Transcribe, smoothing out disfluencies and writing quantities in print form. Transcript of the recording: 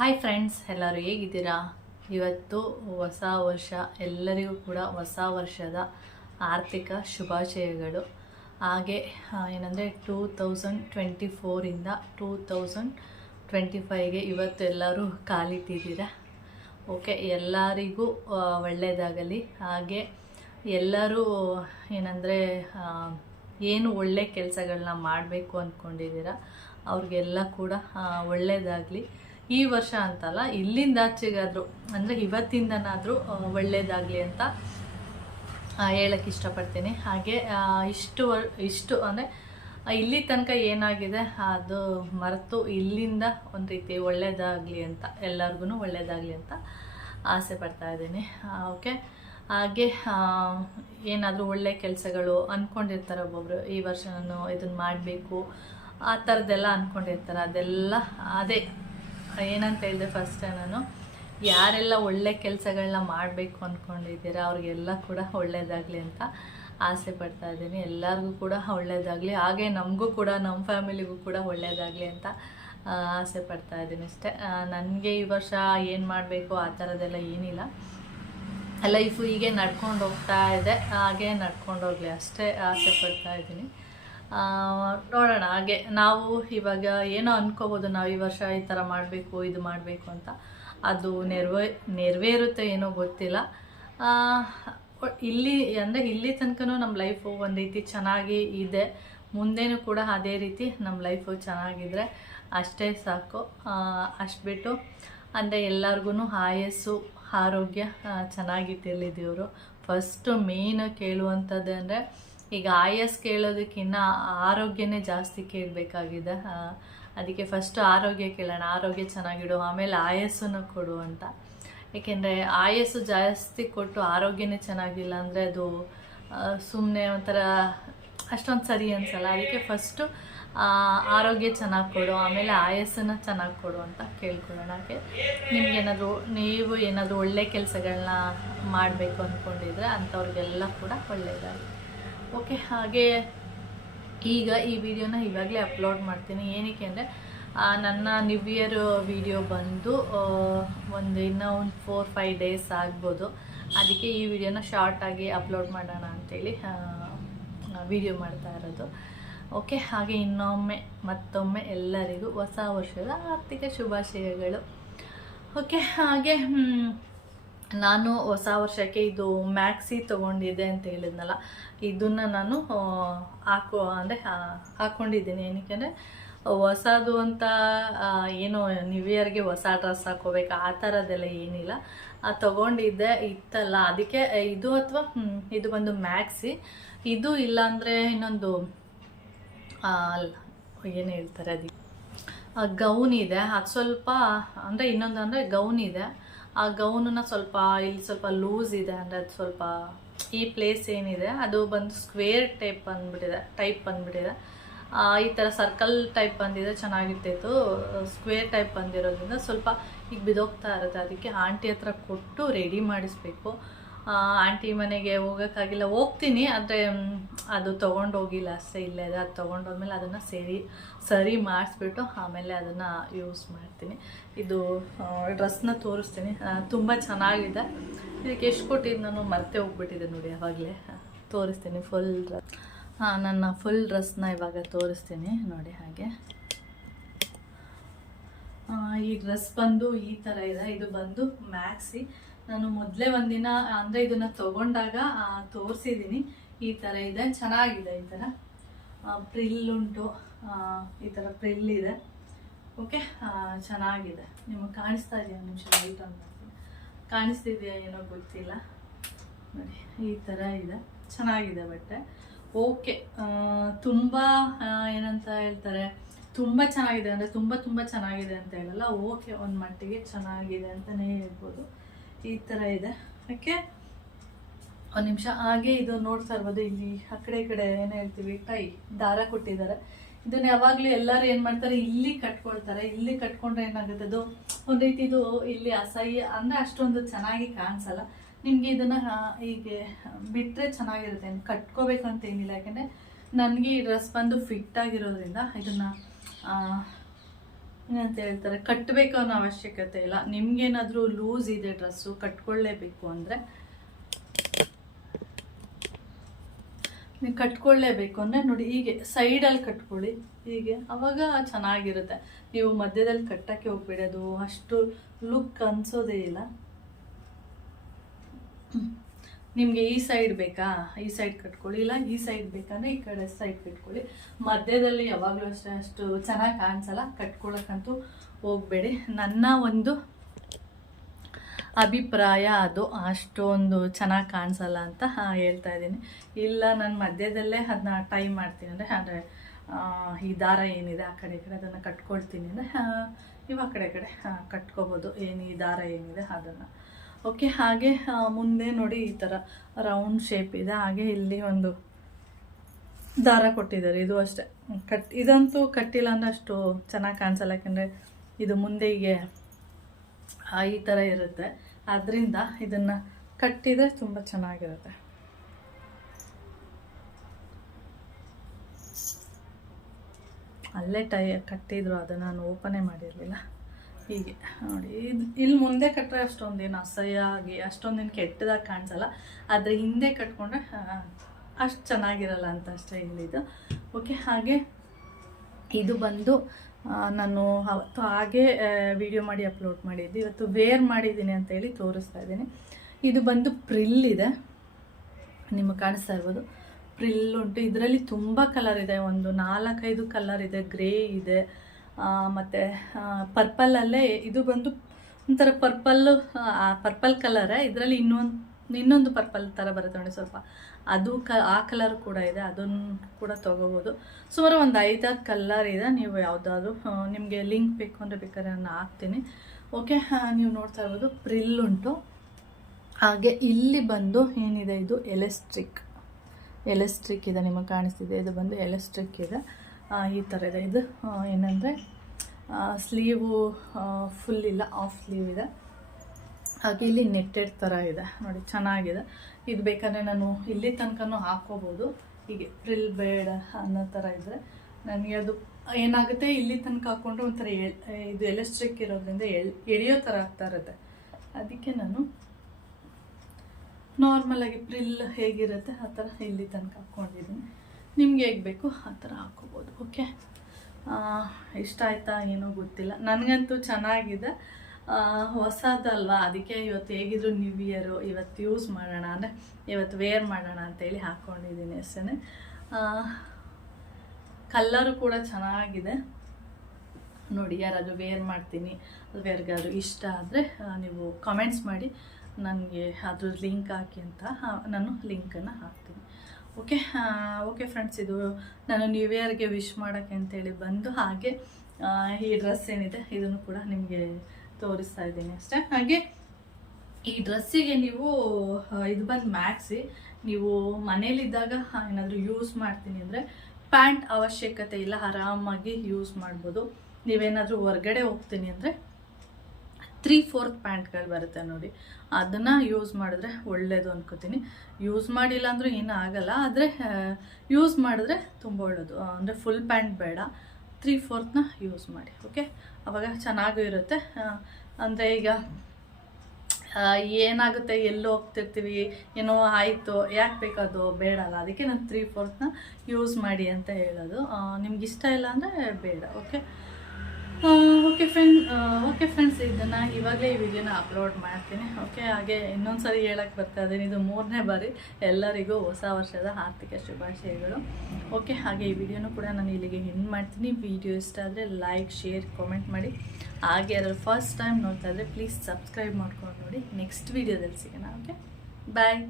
Hi friends, ಎಲ್ಲರೂ ಹೇಗಿದ್ದೀರಾ? ಇವತ್ತು ಹೊಸ ವರ್ಷ, ಎಲ್ಲರಿಗೂ ಕೂಡ ಹೊಸ ವರ್ಷದ ಆರ್ಥಿಕ ಶುಭಾಶಯಗಳು. ಹಾಗೆ ಏನಂದರೆ 2024ಇಂದ 2025ಗೆ ಇವತ್ತು ಎಲ್ಲರೂ ಕಾಲಿಟ್ಟಿದ್ದೀರಾ. ಓಕೆ, ಎಲ್ಲರಿಗೂ ಒಳ್ಳೆಯದಾಗಲಿ. ಹಾಗೆ ಎಲ್ಲರೂ ಏನಂದರೆ ಏನು ಒಳ್ಳೆ ಕೆಲಸಗಳನ್ನ ಮಾಡಬೇಕು ಅಂದ್ಕೊಂಡಿದ್ದೀರಾ ಅವ್ರಿಗೆಲ್ಲ ಕೂಡ ಒಳ್ಳೆಯದಾಗಲಿ. ಈ ವರ್ಷ ಅಂತಲ್ಲ, ಇಲ್ಲಿಂದ ಆಚೆಗಾದರೂ ಅಂದರೆ ಇವತ್ತಿಂದನಾದರೂ ಒಳ್ಳೆಯದಾಗಲಿ ಅಂತ ಹೇಳಕ್ಕೆ ಇಷ್ಟಪಡ್ತೀನಿ. ಹಾಗೆ ಇಷ್ಟು ಅಂದರೆ ಇಲ್ಲಿ ತನಕ ಏನಾಗಿದೆ ಅದು ಮರೆತು ಇಲ್ಲಿಂದ ಒಂದು ರೀತಿ ಒಳ್ಳೆಯದಾಗಲಿ ಅಂತ, ಎಲ್ಲರಿಗೂ ಒಳ್ಳೆಯದಾಗಲಿ ಅಂತ ಆಸೆ ಪಡ್ತಾ ಇದ್ದೀನಿ. ಓಕೆ, ಹಾಗೆ ಏನಾದರೂ ಒಳ್ಳೆ ಕೆಲಸಗಳು ಅಂದ್ಕೊಂಡಿರ್ತಾರೆ ಒಬ್ಬೊಬ್ಬರು. ಈ ವರ್ಷ ನಾನು ಇದನ್ನು ಮಾಡಬೇಕು ಆ ಥರದ್ದೆಲ್ಲ ಅಂದ್ಕೊಂಡಿರ್ತಾರೆ. ಅದೆಲ್ಲ ಅದೇ ಏನಂತ ಹೇಳಿದೆ, ಫಸ್ಟ್ ನಾನು ಯಾರೆಲ್ಲ ಒಳ್ಳೆ ಕೆಲಸಗಳನ್ನ ಮಾಡಬೇಕು ಅಂದ್ಕೊಂಡಿದ್ದೀರಾ ಅವ್ರಿಗೆಲ್ಲ ಕೂಡ ಒಳ್ಳೆಯದಾಗಲಿ ಅಂತ ಆಸೆ ಪಡ್ತಾ ಇದ್ದೀನಿ. ಎಲ್ಲರಿಗೂ ಕೂಡ ಒಳ್ಳೆಯದಾಗಲಿ. ಹಾಗೆ ನಮಗೂ ಕೂಡ, ನಮ್ಮ ಫ್ಯಾಮಿಲಿಗೂ ಕೂಡ ಒಳ್ಳೆಯದಾಗಲಿ ಅಂತ ಆಸೆ ಪಡ್ತಾ ಇದ್ದೀನಿ ಅಷ್ಟೇ. ನನಗೆ ಈ ವರ್ಷ ಏನು ಮಾಡಬೇಕು ಆ ಥರದ್ದೆಲ್ಲ ಏನಿಲ್ಲ. ಲೈಫು ಹೀಗೆ ನಡ್ಕೊಂಡು ಹೋಗ್ತಾ ಇದೆ, ಹಾಗೆ ನಡ್ಕೊಂಡು ಹೋಗಲಿ ಅಷ್ಟೇ ಆಸೆ ಪಡ್ತಾ ಇದ್ದೀನಿ. ನೋಡೋಣ. ಹಾಗೆ ನಾವು ಇವಾಗ ಏನೋ ಅಂದ್ಕೋಬೋದು, ನಾವು ಈ ವರ್ಷ ಈ ಥರ ಮಾಡಬೇಕು, ಇದು ಮಾಡಬೇಕು ಅಂತ. ಅದು ನೆರವೇರುತ್ತೆ ಏನೋ ಗೊತ್ತಿಲ್ಲ. ಇಲ್ಲಿ ತನಕನೂ ನಮ್ಮ ಲೈಫು ಒಂದು ರೀತಿ ಚೆನ್ನಾಗಿ ಇದೆ. ಮುಂದೇನೂ ಕೂಡ ಅದೇ ರೀತಿ ನಮ್ಮ ಲೈಫು ಚೆನ್ನಾಗಿದ್ರೆ ಅಷ್ಟೇ ಸಾಕು. ಅಷ್ಟು ಬಿಟ್ಟು ಅಂದರೆ ಎಲ್ಲರಿಗೂ ಆಯಸ್ಸು ಆರೋಗ್ಯ ಚೆನ್ನಾಗಿಟ್ಟಿರಲಿ ದೇವರು. ಫಸ್ಟು ಮೇನ್ ಕೇಳುವಂಥದ್ದು ಅಂದರೆ, ಈಗ ಆಯಸ್ ಕೇಳೋದಕ್ಕಿಂತ ಆರೋಗ್ಯನೇ ಜಾಸ್ತಿ ಕೇಳಬೇಕಾಗಿದೆ. ಅದಕ್ಕೆ ಫಸ್ಟು ಆರೋಗ್ಯ ಕೇಳೋಣ, ಆರೋಗ್ಯ ಚೆನ್ನಾಗಿಡು, ಆಮೇಲೆ ಆಯಸ್ಸನ್ನು ಕೊಡು ಅಂತ. ಏಕೆಂದರೆ ಆಯಸ್ಸು ಜಾಸ್ತಿ ಕೊಟ್ಟು ಆರೋಗ್ಯನೇ ಚೆನ್ನಾಗಿಲ್ಲ ಅಂದರೆ ಅದು ಸುಮ್ಮನೆ ಒಂಥರ ಅಷ್ಟೊಂದು ಸರಿ ಅನಿಸಲ್ಲ. ಅದಕ್ಕೆ ಫಸ್ಟು ಆರೋಗ್ಯ ಚೆನ್ನಾಗಿ ಕೊಡು, ಆಮೇಲೆ ಆಯಸ್ಸನ್ನು ಚೆನ್ನಾಗಿ ಕೊಡು ಅಂತ ಕೇಳ್ಕೊಳ್ಳೋಣ. ನೀವು ಏನಾದರೂ ಒಳ್ಳೆ ಕೆಲಸಗಳನ್ನ ಮಾಡಬೇಕು ಅಂದ್ಕೊಂಡಿದ್ರೆ ಅಂಥವ್ರಿಗೆಲ್ಲ ಕೂಡ ಒಳ್ಳೆಯದಾಗಿ. ಓಕೆ, ಹಾಗೆ ಈಗ ಈ ವಿಡಿಯೋನ ಇವಾಗಲೇ ಅಪ್ಲೋಡ್ ಮಾಡ್ತೀನಿ. ಏನಕ್ಕೆ ಅಂದರೆ ನನ್ನ ನ್ಯೂ ಇಯರ್ ವಿಡಿಯೋ ಬಂದು ಇನ್ನೂ ಒಂದು 4-5 ಡೇಸ್ ಆಗ್ಬೋದು. ಅದಕ್ಕೆ ಈ ವಿಡಿಯೋನ ಶಾರ್ಟಾಗಿ ಅಪ್ಲೋಡ್ ಮಾಡೋಣ ಅಂಥೇಳಿ ವಿಡಿಯೋ ಮಾಡ್ತಾ ಇರೋದು. ಓಕೆ, ಹಾಗೆ ಮತ್ತೊಮ್ಮೆ ಎಲ್ಲರಿಗೂ ಹೊಸ ವರ್ಷದ ಆರ್ಥಿಕ ಶುಭಾಶಯಗಳು. ಓಕೆ, ಹಾಗೆ ನಾನು ಹೊಸ ವರ್ಷಕ್ಕೆ ಇದು ಮ್ಯಾಕ್ಸಿ ತೊಗೊಂಡಿದ್ದೆ ಅಂತ ಹೇಳಿದ್ನಲ್ಲ, ಇದನ್ನು ನಾನು ಹಾಕ್ಕೊಂಡಿದ್ದೀನಿ. ಏನಕ್ಕೆ ಅಂದರೆ ಹೊಸದು ಅಂತ ಏನೋ ನ್ಯೂ ಇಯರ್ಗೆ ಹೊಸ ಡ್ರೆಸ್ ಹಾಕೋಬೇಕು ಆ ಥರದ್ದೆಲ್ಲ ಏನಿಲ್ಲ. ತೊಗೊಂಡಿದ್ದೆ ಇತ್ತಲ್ಲ, ಅದಕ್ಕೆ ಇದು ಅಥವಾ ಇದು ಬಂದು ಮ್ಯಾಕ್ಸಿ. ಇದು ಇಲ್ಲಾಂದರೆ ಇನ್ನೊಂದು ಏನು ಹೇಳ್ತಾರೆ, ಗೌನ್ ಇದೆ. ಅದು ಸ್ವಲ್ಪ ಅಂದರೆ ಇನ್ನೊಂದು ಅಂದರೆ ಗೌನ್ ಇದೆ. ಆ ಗೌನನ್ನ ಇಲ್ಲಿ ಸ್ವಲ್ಪ ಲೂಸ್ ಇದೆ. ಅಂದರೆ ಅದು ಸ್ವಲ್ಪ ಈ ಪ್ಲೇಸ್ ಏನಿದೆ ಅದು ಬಂದು ಸ್ಕ್ವೇರ್ ಟೈಪ್ ಬಂದುಬಿಟ್ಟಿದೆ. ಈ ಥರ ಸರ್ಕಲ್ ಟೈಪ್ ಬಂದಿದೆ, ಚೆನ್ನಾಗಿರ್ತಿತ್ತು. ಸ್ಕ್ವೇರ್ ಟೈಪ್ ಬಂದಿರೋದ್ರಿಂದ ಸ್ವಲ್ಪ ಈಗ ಬಿದೋಗ್ತಾ ಇರುತ್ತೆ. ಅದಕ್ಕೆ ಆಂಟಿ ಹತ್ರ ಕೊಟ್ಟು ರೆಡಿ ಮಾಡಿಸ್ಬೇಕು. ಆಂಟಿ ಮನೆಗೆ ಹೋಗೋಕ್ಕಾಗಿಲ್ಲ, ಹೋಗ್ತೀನಿ ಆದರೆ ಅದು ತೊಗೊಂಡೋಗಿಲ್ಲ ಅಷ್ಟೇ, ಇಲ್ಲೇ ಇದೆ. ಅದು ತೊಗೊಂಡೋದ್ಮೇಲೆ ಅದನ್ನು ಸರಿ ಮಾಡಿಸ್ಬಿಟ್ಟು ಆಮೇಲೆ ಅದನ್ನು ಯೂಸ್ ಮಾಡ್ತೀನಿ. ಇದು ಡ್ರೆಸ್ನ ತೋರಿಸ್ತೀನಿ, ತುಂಬ ಚೆನ್ನಾಗಿದೆ. ಇದಕ್ಕೆ ಎಷ್ಟು ಕೊಟ್ಟಿದ್ದು ನಾನು ಮರೆತೇ ಹೋಗ್ಬಿಟ್ಟಿದ್ದೆ ನೋಡಿ. ಆವಾಗಲೇ ತೋರಿಸ್ತೀನಿ ಫುಲ್ ಡ್ರೆಸ್. ನನ್ನ ಫುಲ್ ಡ್ರೆಸ್ನ ಇವಾಗ ತೋರಿಸ್ತೀನಿ ನೋಡಿ. ಹಾಗೆ ಈ ಡ್ರೆಸ್ ಬಂದು ಈ ಥರ ಇದೆ. ಇದು ಬಂದು ಮ್ಯಾಕ್ಸಿ. ನಾನು ಮೊದಲೇ ಒಂದಿನ ಅಂದರೆ ಇದನ್ನು ತೊಗೊಂಡಾಗ ತೋರಿಸಿದ್ದೀನಿ. ಈ ಥರ ಇದೆ, ಚೆನ್ನಾಗಿದೆ. ಈ ಥರ ಪ್ರಿಲ್ ಉಂಟು, ಈ ಥರ ಪ್ರಿಲ್ ಇದೆ. ಓಕೆ, ಚೆನ್ನಾಗಿದೆ. ನಿಮಗೆ ಕಾಣಿಸ್ತಾ ಇದೆಯಾ? ನಿಮಿಷ ಲೈಟ್ ಆನ್ ಮಾಡ್ತೀನಿ. ಕಾಣಿಸ್ತಿದೆಯಾ ಏನೋ ಗೊತ್ತಿಲ್ಲ ನೋಡಿ. ಈ ಥರ ಇದೆ, ಚೆನ್ನಾಗಿದೆ ಬಟ್ಟೆ. ಓಕೆ, ತುಂಬ ಏನಂತ ಹೇಳ್ತಾರೆ, ತುಂಬ ಚೆನ್ನಾಗಿದೆ ಅಂದರೆ ತುಂಬ ಚೆನ್ನಾಗಿದೆ ಅಂತ ಹೇಳಲ್ಲ. ಓಕೆ, ಒಂದು ಮಟ್ಟಿಗೆ ಚೆನ್ನಾಗಿದೆ ಅಂತಲೇ ಹೇಳ್ಬೋದು. ಈ ಥರ ಇದೆ. ಓಕೆ, ಒಂದು ನಿಮಿಷ. ಹಾಗೆ ಇದು ನೋಡ್ತಾ ಇರ್ಬೋದು, ಇಲ್ಲಿ ಆ ಕಡೆ ಈ ಕಡೆ ಏನು ಹೇಳ್ತೀವಿ, ದಾರ ಕೊಟ್ಟಿದ್ದಾರೆ. ಇದನ್ನು ಯಾವಾಗಲೂ ಎಲ್ಲರೂ ಏನು ಮಾಡ್ತಾರೆ, ಇಲ್ಲಿ ಕಟ್ಕೊಳ್ತಾರೆ. ಇಲ್ಲಿ ಕಟ್ಕೊಂಡ್ರೆ ಏನಾಗುತ್ತೆ, ಅದು ಒಂದು ರೀತಿ ಇದು ಇಲ್ಲಿ ಅಸಹ್ಯ ಅಂದರೆ ಅಷ್ಟೊಂದು ಚೆನ್ನಾಗಿ ಕಾಣಿಸಲ್ಲ. ನಿಮಗೆ ಇದನ್ನು ಹೀಗೆ ಬಿಟ್ಟರೆ ಚೆನ್ನಾಗಿರುತ್ತೆ, ಕಟ್ಕೋಬೇಕಂತ ಏನಿಲ್ಲ. ಯಾಕೆಂದರೆ ನನಗೆ ಈ ಡ್ರೆಸ್ ಬಂದು ಫಿಟ್ ಆಗಿರೋದ್ರಿಂದ ಇದನ್ನು ಏನಂತ ಹೇಳ್ತಾರೆ, ಕಟ್ಟಬೇಕು ಅನ್ನೋ ಅವಶ್ಯಕತೆ ಇಲ್ಲ. ನಿಮ್ಗೇನಾದರೂ ಲೂಸ್ ಇದೆ ಡ್ರೆಸ್ಸು, ಕಟ್ಕೊಳ್ಳೇಬೇಕು ಅಂದರೆ ನೀವು ಕಟ್ಕೊಳ್ಳೇಬೇಕು ಅಂದರೆ ನೋಡಿ ಹೀಗೆ ಸೈಡಲ್ಲಿ ಕಟ್ಕೊಳ್ಳಿ, ಹೀಗೆ ಅವಾಗ ಚೆನ್ನಾಗಿರುತ್ತೆ. ನೀವು ಮಧ್ಯದಲ್ಲಿ ಕಟ್ಟಕ್ಕೆ ಹೋಗ್ಬೇಡಿ, ಅದು ಅಷ್ಟು ಲುಕ್ ಅನ್ಸೋದೇ ಇಲ್ಲ. ನಿಮಗೆ ಈ ಸೈಡ್ ಬೇಕಾ, ಈ ಸೈಡ್ ಕಟ್ಕೊಳ್ಳಿ, ಇಲ್ಲ ಈ ಸೈಡ್ ಬೇಕಂದ್ರೆ ಈ ಕಡೆ ಸೈಡ್ ಕಟ್ಕೊಳ್ಳಿ. ಮಧ್ಯದಲ್ಲಿ ಯಾವಾಗಲೂ ಅಷ್ಟೇ ಅಷ್ಟು ಚೆನ್ನಾಗಿ ಕಾಣಿಸಲ್ಲ, ಕಟ್ಕೊಳ್ಳೋಕ್ಕಂತೂ ಹೋಗಬೇಡಿ. ನನ್ನ ಒಂದು ಅಭಿಪ್ರಾಯ ಅದು, ಅಷ್ಟೊಂದು ಚೆನ್ನಾಗಿ ಕಾಣಿಸಲ್ಲ ಅಂತ ಹೇಳ್ತಾ ಇದ್ದೀನಿ. ಇಲ್ಲ ನಾನು ಮಧ್ಯದಲ್ಲೇ ಅದನ್ನ ಟೈ ಮಾಡ್ತೀನಿ ಅಂದರೆ ಈ ದಾರ ಏನಿದೆ ಆ ಕಡೆ ಈ ಕಡೆ ಅದನ್ನು ಕಟ್ಕೊಳ್ತೀನಿ ಅಂದರೆ ನೀವು ಆ ಕಡೆ ಕಟ್ಕೋಬೋದು, ಏನು ಈ ದಾರ ಏನಿದೆ ಅದನ್ನು. ಓಕೆ, ಹಾಗೆ ಮುಂದೆ ನೋಡಿ ಈ ಥರ ರೌಂಡ್ ಶೇಪ್ ಇದೆ. ಹಾಗೆ ಇಲ್ಲಿ ಒಂದು ದಾರ ಕೊಟ್ಟಿದ್ದಾರೆ, ಇದು ಅಷ್ಟೇ ಇದಂತೂ ಕಟ್ಟಿಲ್ಲ ಅಂದರೆ ಅಷ್ಟು ಚೆನ್ನಾಗಿ ಕಾಣಿಸಲ್ಲ, ಯಾಕೆಂದರೆ ಇದು ಮುಂದೆ ಹೀಗೆ ಈ ಥರ ಇರುತ್ತೆ. ಆದ್ದರಿಂದ ಇದನ್ನು ಕಟ್ಟಿದರೆ ತುಂಬ ಚೆನ್ನಾಗಿರುತ್ತೆ. ಅಲ್ಲೇ ಕಟ್ಟಿದ್ರು, ಅದನ್ನು ನಾನು ಓಪನೇ ಮಾಡಿರಲಿಲ್ಲ. ಹೀಗೆ ನೋಡಿ, ಇಲ್ಲಿ ಮುಂದೆ ಕಟ್ಟರೆ ಅಷ್ಟೊಂದೇನು ಅಸಹ್ಯ ಆಗಿ ಅಷ್ಟೊಂದೇನು ಕೆಟ್ಟದಾಗಿ ಕಾಣಿಸಲ್ಲ, ಆದರೆ ಹಿಂದೆ ಕಟ್ಕೊಂಡ್ರೆ ಅಷ್ಟು ಚೆನ್ನಾಗಿರಲ್ಲ ಅಂತ ಅಷ್ಟೇ ಇಲ್ಲಿದು. ಓಕೆ, ಹಾಗೆ ಇದು ಬಂದು ನಾನು ಅವತ್ತು ಹಾಗೆ ವಿಡಿಯೋ ಮಾಡಿ ಅಪ್ಲೋಡ್ ಮಾಡಿದ್ದೆ, ಇವತ್ತು ವೇರ್ ಮಾಡಿದ್ದೀನಿ ಅಂತೇಳಿ ತೋರಿಸ್ತಾ ಇದ್ದೀನಿ. ಇದು ಬಂದು ಪ್ರಿಲ್ ಇದೆ, ನಿಮಗೆ ಕಾಣಿಸ್ತಾ ಇರ್ಬೋದು, ಪ್ರಿಲ್ ಉಂಟು. ಇದರಲ್ಲಿ ತುಂಬ ಕಲರ್ ಇದೆ, ಒಂದು 4-5 ಕಲರ್ ಇದೆ. ಗ್ರೇ ಇದೆ, ಮತ್ತು ಪರ್ಪಲಲ್ಲೇ ಇದು ಬಂದು ಒಂಥರ ಪರ್ಪಲ್ ಕಲರೇ. ಇದರಲ್ಲಿ ಇನ್ನೊಂದು ಪರ್ಪಲ್ ಥರ ಬರುತ್ತೆ ನೋಡಿ ಸ್ವಲ್ಪ, ಅದು ಆ ಕಲರ್ ಕೂಡ ಇದೆ, ಅದನ್ನು ಕೂಡ ತೊಗೋಬೋದು. ಸುಮಾರು ಒಂದು 5-6 ಕಲರ್ ಇದೆ. ನೀವು ಯಾವುದಾದ್ರು ನಿಮಗೆ ಲಿಂಕ್ ಬೇಕು ಅಂದರೆ ಬೇಕಾದ್ರೆ ನಾನು ಹಾಕ್ತೀನಿ. ಓಕೆ, ನೀವು ನೋಡ್ತಾ ಇರ್ಬೋದು ಪ್ರಿಲ್ ಉಂಟು. ಹಾಗೆ ಇಲ್ಲಿ ಬಂದು ಏನಿದೆ, ಇದು ಎಲೆಸ್ಟ್ರಿಕ್ ಇದೆ, ನಿಮಗೆ ಕಾಣಿಸ್ತಿದೆ, ಇದು ಬಂದು ಎಲೆಸ್ಟ್ರಿಕ್ ಇದೆ. ಈ ಥರ ಇದೆ. ಇದು ಏನಂದರೆ ಸ್ಲೀವು ಫುಲ್ ಇಲ್ಲ, ಆಫ್ ಸ್ಲೀವ್ ಇದೆ. ಹಾಗೆ ಇಲ್ಲಿ ನೆಟ್ಟೆಡ್ ಥರ ಇದೆ ನೋಡಿ, ಚೆನ್ನಾಗಿದೆ. ಇದು ಬೇಕಾದರೆ ನಾನು ಇಲ್ಲಿ ತನಕನೂ ಹಾಕ್ಕೋಬೋದು, ಹೀಗೆ ಫ್ರಿಲ್ ಬೇಡ ಅನ್ನೋ ಥರ ಇದ್ದರೆ. ನನಗೆ ಅದು ಏನಾಗುತ್ತೆ, ಇಲ್ಲಿ ತನಕ ಹಾಕ್ಕೊಂಡ್ರೆ ಒಂಥರ ಇದು ಎಲೆಸ್ಟ್ರಿಕ್ ಇರೋದ್ರಿಂದ ಎಳೆಯೋ ಥರ ಆಗ್ತಾ ಇರುತ್ತೆ. ಅದಕ್ಕೆ ನಾನು ನಾರ್ಮಲಾಗಿ ಫ್ರಿಲ್ ಹೇಗಿರುತ್ತೆ ಆ ಥರ ಇಲ್ಲಿ ತನಕ ಹಾಕ್ಕೊಂಡಿದ್ದೀನಿ. ನಿಮ್ಗೆ ಹೇಗೆ ಬೇಕು ಆ ಥರ ಹಾಕ್ಕೋಬೋದು. ಓಕೆ, ಇಷ್ಟ ಆಯ್ತಾ ಏನೋ ಗೊತ್ತಿಲ್ಲ, ನನಗಂತೂ ಚೆನ್ನಾಗಿದೆ. ಹೊಸದಲ್ವಾ, ಅದಕ್ಕೆ ಇವತ್ತು ಹೇಗಿದ್ರು ನ್ಯೂ ಇಯರು, ಇವತ್ತು ಯೂಸ್ ಮಾಡೋಣ ಅಂದರೆ ಇವತ್ತು ವೇರ್ ಮಾಡೋಣ ಅಂತೇಳಿ ಹಾಕ್ಕೊಂಡಿದ್ದೀನಿ ಅಷ್ಟೇ. ಕಲ್ಲರು ಕೂಡ ಚೆನ್ನಾಗಿದೆ ನೋಡಿ. ಯಾರಾದರೂ ವೇರ್ ಮಾಡ್ತೀನಿ, ಅದು ಯಾರಿಗಾದ್ರೂ ಇಷ್ಟ ಆದರೆ ನೀವು ಕಮೆಂಟ್ಸ್ ಮಾಡಿ ನನಗೆ ಅದ್ರ ಲಿಂಕ್ ಹಾಕಿ ಅಂತ ನಾನು ಲಿಂಕನ್ನು ಹಾಕ್ತೀನಿ. ಓಕೆ ಫ್ರೆಂಡ್ಸ್, ಇದು ನಾನು ನ್ಯೂ ಇಯರ್ಗೆ ವಿಶ್ ಮಾಡೋಕ್ಕೆ ಅಂತೇಳಿ ಬಂದು ಹಾಗೆ ಈ ಡ್ರೆಸ್ ಏನಿದೆ ಇದನ್ನು ಕೂಡ ನಿಮಗೆ ತೋರಿಸ್ತಾ ಇದ್ದೀನಿ ಅಷ್ಟೇ. ಹಾಗೆ ಈ ಡ್ರೆಸ್ಸಿಗೆ ನೀವು ಇದು ಬಂದು ಮ್ಯಾಕ್ಸಿ, ನೀವು ಮನೇಲಿದ್ದಾಗ ಏನಾದರೂ ಯೂಸ್ ಮಾಡ್ತೀನಿ ಅಂದರೆ ಪ್ಯಾಂಟ್ ಅವಶ್ಯಕತೆ ಇಲ್ಲ, ಆರಾಮಾಗಿ ಯೂಸ್ ಮಾಡ್ಬೋದು. ನೀವೇನಾದರೂ ಹೊರ್ಗಡೆ ಹೋಗ್ತೀನಿ ಅಂದರೆ 3/4 ಪ್ಯಾಂಟ್ಗಳು ಬರುತ್ತೆ ನೋಡಿ, ಅದನ್ನು ಯೂಸ್ ಮಾಡಿದ್ರೆ ಒಳ್ಳೆಯದು ಅನ್ಕೋತೀನಿ. ಯೂಸ್ ಮಾಡಿಲ್ಲ ಅಂದರೂ ಏನೂ ಆಗಲ್ಲ, ಆದರೆ ಯೂಸ್ ಮಾಡಿದ್ರೆ ತುಂಬ ಒಳ್ಳೆಯದು. ಅಂದರೆ ಫುಲ್ ಪ್ಯಾಂಟ್ ಬೇಡ, 3/4ನ ಯೂಸ್ ಮಾಡಿ. ಓಕೆ, ಆವಾಗ ಚೆನ್ನಾಗೂ ಇರುತ್ತೆ. ಅಂದರೆ ಈಗ ಏನಾಗುತ್ತೆ, ಎಲ್ಲೋ ಹೋಗ್ತಿರ್ತೀವಿ, ಏನೋ ಆಯಿತು, ಯಾಕೆ ಬೇಕದು ಬೇಡಲ್ಲ, ಅದಕ್ಕೆ ನಾನು 3/4ನ ಯೂಸ್ ಮಾಡಿ ಅಂತ ಹೇಳೋದು. ನಿಮ್ಗೆ ಇಷ್ಟ ಇಲ್ಲ ಅಂದರೆ ಬೇಡ. ಓಕೆ ಫ್ರೆಂಡ್ಸ್, ಇದನ್ನು ಇವಾಗಲೇ ಈ ವಿಡಿಯೋನ ಅಪ್ಲೋಡ್ ಮಾಡ್ತೀನಿ. ಓಕೆ, ಹಾಗೆ ಇನ್ನೊಂದು ಸರಿ ಹೇಳಕ್ಕೆ ಬರ್ತಾ ಇದ್ದೀನಿ, ಇದು 3ನೇ ಬಾರಿ. ಎಲ್ಲರಿಗೂ ಹೊಸ ವರ್ಷದ ಆರ್ಥಿಕ ಶುಭಾಶಯಗಳು. ಓಕೆ, ಹಾಗೆ ಈ ವಿಡಿಯೋನೂ ಕೂಡ ನಾನು ಇಲ್ಲಿಗೆ ಎಂಡ್ ಮಾಡ್ತೀನಿ. ವಿಡಿಯೋ ಇಷ್ಟ ಆದರೆ ಲೈಕ್, ಶೇರ್, ಕಾಮೆಂಟ್ ಮಾಡಿ. ಹಾಗೆ ಯಾರು ಫಸ್ಟ್ ಟೈಮ್ ನೋಡ್ತಾ ಇದ್ದರೆ ಪ್ಲೀಸ್ ಸಬ್ಸ್ಕ್ರೈಬ್ ಮಾಡ್ಕೊಂಡು ನೋಡಿ. ನೆಕ್ಸ್ಟ್ ವಿಡಿಯೋದಲ್ಲಿ ಸಿಗೋಣ. ಓಕೆ, ಬಾಯ್.